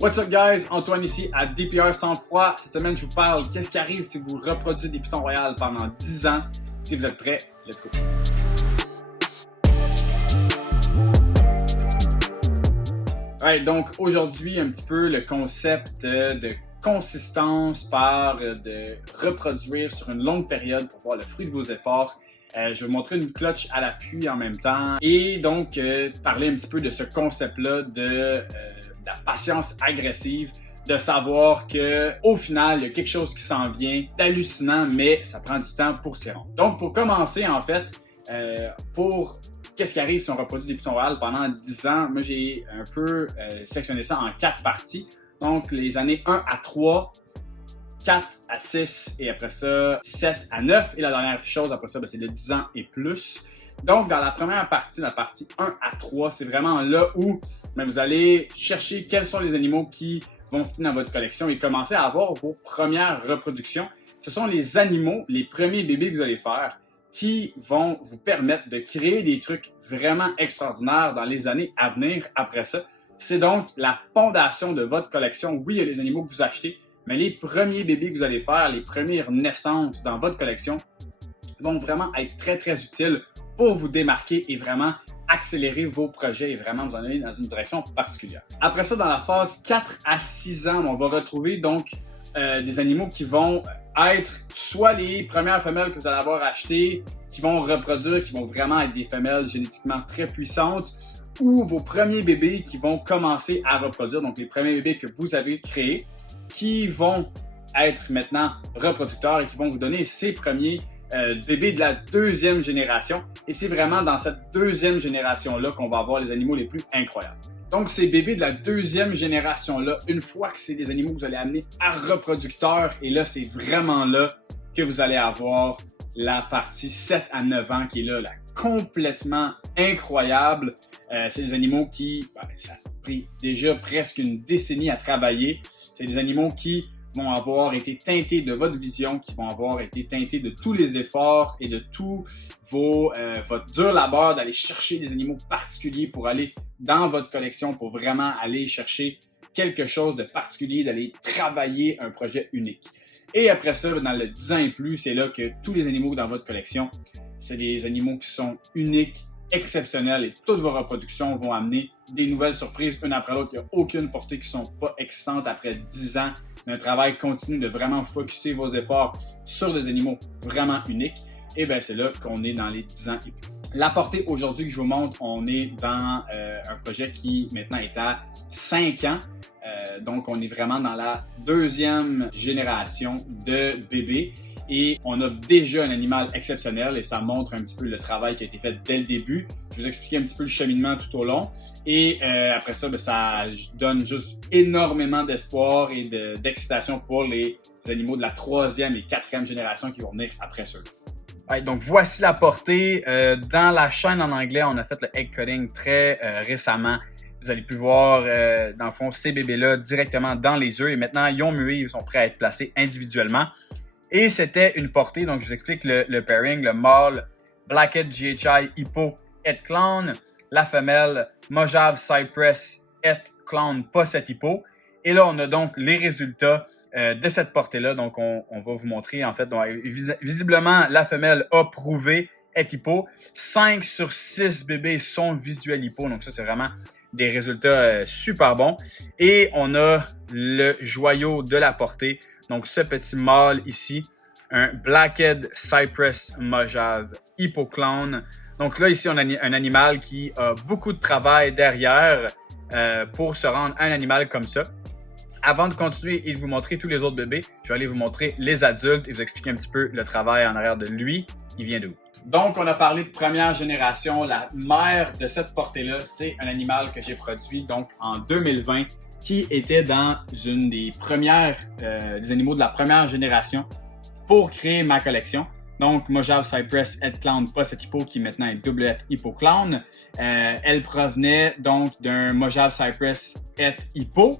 What's up guys, Antoine ici à DPR Sans Froid. Cette semaine je vous parle qu'est-ce qui arrive si vous reproduisez des pitons royales pendant 10 ans. Si vous êtes prêts, let's go! Alright, donc aujourd'hui un petit peu le concept de consistance par de reproduire sur une longue période pour voir le fruit de vos efforts. Je vais vous montrer une clutch à l'appui en même temps et donc parler un petit peu de ce concept-là de la patience agressive, de savoir que au final, il y a quelque chose qui s'en vient d'hallucinant, mais ça prend du temps pour s'y rendre. Donc, pour commencer, en fait, pour qu'est-ce qui arrive si on reproduit des pitons royales pendant 10 ans, moi, j'ai un peu sectionné ça en 4 parties. Donc, les années 1 à 3, 4 à 6 et après ça, 7 à 9. Et la dernière chose, après ça, c'est de 10 ans et plus. Donc, dans la première partie, la partie 1 à 3, c'est vraiment là où vous allez chercher quels sont les animaux qui vont finir dans votre collection et commencer à avoir vos premières reproductions. Ce sont les animaux, les premiers bébés que vous allez faire qui vont vous permettre de créer des trucs vraiment extraordinaires dans les années à venir après ça. C'est donc la fondation de votre collection. Oui, il y a les animaux que vous achetez, mais les premiers bébés que vous allez faire, les premières naissances dans votre collection vont vraiment être très, très utiles pour vous démarquer et vraiment accélérer vos projets et vraiment vous en aller dans une direction particulière. Après ça, dans la phase 4 à 6 ans, on va retrouver donc des animaux qui vont être soit les premières femelles que vous allez avoir achetées, qui vont reproduire, qui vont vraiment être des femelles génétiquement très puissantes, ou vos premiers bébés qui vont commencer à reproduire, donc les premiers bébés que vous avez créés, qui vont être maintenant reproducteurs et qui vont vous donner ces premiers bébés de la deuxième génération. Et c'est vraiment dans cette deuxième génération-là qu'on va avoir les animaux les plus incroyables. Donc, ces bébés de la deuxième génération-là, une fois que c'est des animaux que vous allez amener à reproducteurs, et là, c'est vraiment là que vous allez avoir la partie 7 à 9 ans qui est là complètement incroyable. C'est des animaux qui, ça a pris déjà presque une décennie à travailler. C'est des animaux qui vont avoir été teintés de votre vision, qui vont avoir été teintés de tous les efforts et de tout votre dur labeur d'aller chercher des animaux particuliers pour aller dans votre collection, pour vraiment aller chercher quelque chose de particulier, d'aller travailler un projet unique. Et après ça, dans le 10 ans et plus, c'est là que tous les animaux dans votre collection, c'est des animaux qui sont uniques, exceptionnels et toutes vos reproductions vont amener des nouvelles surprises une après l'autre. Il n'y a aucune portée qui ne sont pas excitantes après 10 ans d'un travail continu de vraiment focusser vos efforts sur des animaux vraiment uniques. Et bien, c'est là qu'on est dans les 10 ans et plus. La portée aujourd'hui que je vous montre, on est dans un projet qui maintenant est à 5 ans. Donc, on est vraiment dans la deuxième génération de bébés. Et on a déjà un animal exceptionnel et ça montre un petit peu le travail qui a été fait dès le début. Je vais vous expliquer un petit peu le cheminement tout au long. Et après ça, ça donne juste énormément d'espoir et d'excitation pour les animaux de la troisième et quatrième génération qui vont venir après ceux-là. Ouais, donc voici la portée. Dans la chaîne en anglais, on a fait le egg cutting très récemment. Vous allez pu voir, dans le fond, ces bébés-là directement dans les œufs. Et maintenant, ils ont mué, ils sont prêts à être placés individuellement. Et c'était une portée, donc je vous explique le pairing, le mâle Blackhead GHI Hippo et Clown, la femelle Mojave Cypress et Clown Posset Hippo. Et là, on a donc les résultats de cette portée-là. Donc, on va vous montrer, en fait, donc, visiblement, la femelle a prouvé et Hippo. 5 sur 6 bébés sont visuels Hippo, donc ça, c'est vraiment des résultats super bons. Et on a le joyau de la portée. Donc, ce petit mâle ici, un Blackhead Cypress Mojave Hippo Clown. Donc là, ici, on a un animal qui a beaucoup de travail derrière pour se rendre à un animal comme ça. Avant de continuer et de vous montrer tous les autres bébés, je vais aller vous montrer les adultes et vous expliquer un petit peu le travail en arrière de lui. Il vient d'où? Donc, on a parlé de première génération. La mère de cette portée-là, c'est un animal que j'ai produit donc en 2020 qui était dans une des premières, des animaux de la première génération pour créer ma collection. Donc, Mojave Cypress Het Clown Posset Hippo qui maintenant est double Hippo Clown. Elle provenait donc d'un Mojave Cypress Het Hippo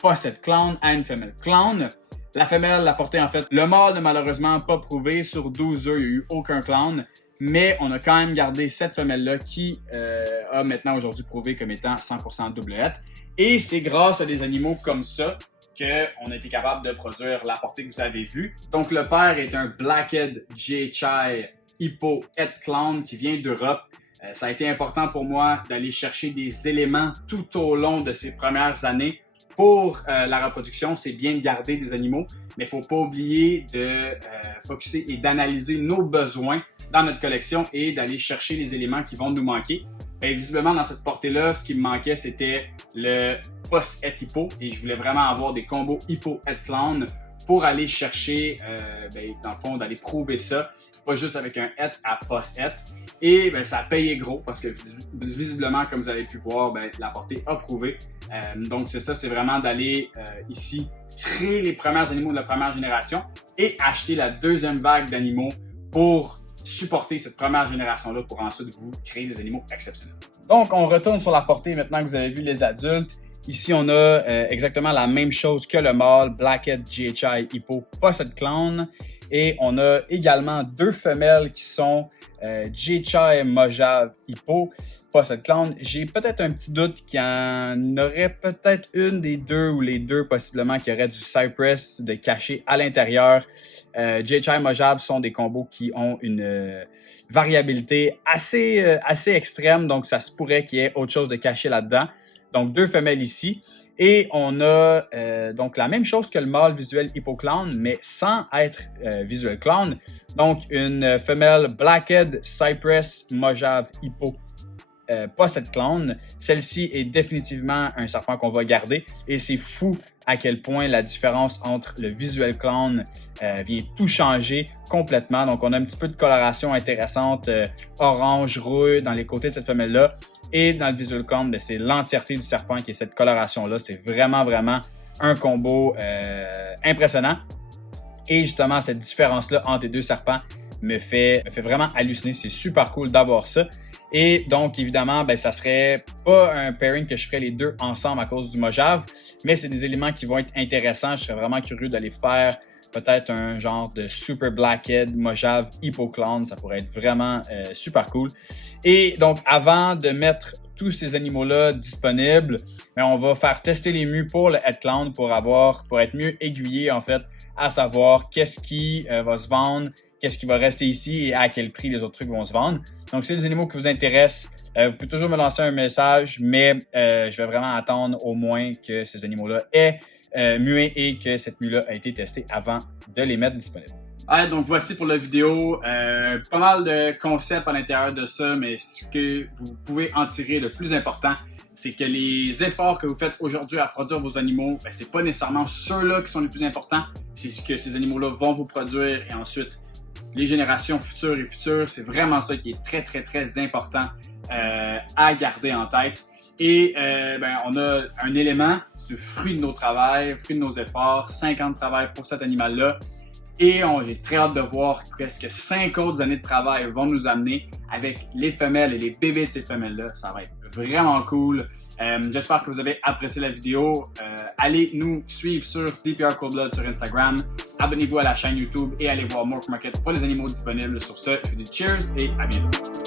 Posset Clown à une femelle clown. La femelle l'a porté en fait. Le mâle n'a malheureusement pas prouvé. Sur 12 œufs, il n'y a eu aucun clown. mais on a quand même gardé cette femelle-là qui a maintenant aujourd'hui prouvé comme étant 100% doubleette. Et c'est grâce à des animaux comme ça qu'on a été capable de produire la portée que vous avez vue. Donc le père est un Blackhead GHI Hippo Het Clown qui vient d'Europe. Ça a été important pour moi d'aller chercher des éléments tout au long de ces premières années. Pour la reproduction, c'est bien de garder des animaux, mais il ne faut pas oublier de focusser et d'analyser nos besoins dans notre collection et d'aller chercher les éléments qui vont nous manquer. Bien, visiblement, dans cette portée-là, ce qui me manquait, c'était le post-het hippo et je voulais vraiment avoir des combos hippo-het clown pour aller chercher, dans le fond, d'aller prouver ça, pas juste avec un het à post-het. Et ça a payé gros parce que visiblement, comme vous avez pu voir, la portée a prouvé. Donc c'est ça, c'est vraiment d'aller ici créer les premiers animaux de la première génération et acheter la deuxième vague d'animaux pour supporter cette première génération-là pour ensuite vous créer des animaux exceptionnels. Donc on retourne sur la portée maintenant que vous avez vu les adultes. Ici on a exactement la même chose que le mâle Blackhead GHI Hippo Post-het Clown. Et on a également deux femelles qui sont GHI Mojave Hippo Post-het Clown. J'ai peut-être un petit doute qu'il y en aurait peut-être une des deux ou les deux possiblement qui auraient du Cypress de caché à l'intérieur. GHI Mojave sont des combos qui ont une variabilité assez extrême, donc ça se pourrait qu'il y ait autre chose de caché là-dedans. Donc deux femelles ici. Et on a donc la même chose que le mâle visuel Hippo Clown, mais sans être visuel clown. Donc une femelle Blackhead Cypress Mojave Hippo Post-het Clown. Celle-ci est définitivement un serpent qu'on va garder. Et c'est fou à quel point la différence entre le visuel clown vient tout changer complètement. Donc on a un petit peu de coloration intéressante, orange, rouille dans les côtés de cette femelle-là. Et dans le visual clown, c'est l'entièreté du serpent qui est cette coloration-là. C'est vraiment un combo impressionnant. Et justement, cette différence-là entre les deux serpents me fait vraiment halluciner. C'est super cool d'avoir ça. Et donc, évidemment, ça serait pas un pairing que je ferais les deux ensemble à cause du Mojave, mais c'est des éléments qui vont être intéressants. Je serais vraiment curieux d'aller faire peut-être un genre de Super Blackhead Mojave Hippo Clown. Ça pourrait être vraiment super cool. Et donc, avant de mettre tous ces animaux-là disponibles, on va faire tester les mus pour le Het Clown pour être mieux aiguillé, en fait, à savoir qu'est-ce qui va se vendre, qu'est-ce qui va rester ici et à quel prix les autres trucs vont se vendre. Donc, si c'est des animaux qui vous intéressent, vous pouvez toujours me lancer un message, mais je vais vraiment attendre au moins que ces animaux-là aient mué et que cette mue-là a été testée avant de les mettre disponibles. Donc voici pour la vidéo, pas mal de concepts à l'intérieur de ça, mais ce que vous pouvez en tirer le plus important, c'est que les efforts que vous faites aujourd'hui à produire vos animaux, c'est pas nécessairement ceux-là qui sont les plus importants, c'est ce que ces animaux-là vont vous produire et ensuite les générations futures et futures, c'est vraiment ça qui est très important à garder en tête. Et on a un élément du fruit de nos travails, fruit de nos efforts, 5 ans de travail pour cet animal-là. Et j'ai très hâte de voir ce que 5 autres années de travail vont nous amener avec les femelles et les bébés de ces femelles-là. Ça va être vraiment cool. J'espère que vous avez apprécié la vidéo. Allez nous suivre sur DPR Cold Blood sur Instagram. Abonnez-vous à la chaîne YouTube et allez voir Morph Market pour les animaux disponibles. Sur ce, je vous dis cheers et à bientôt.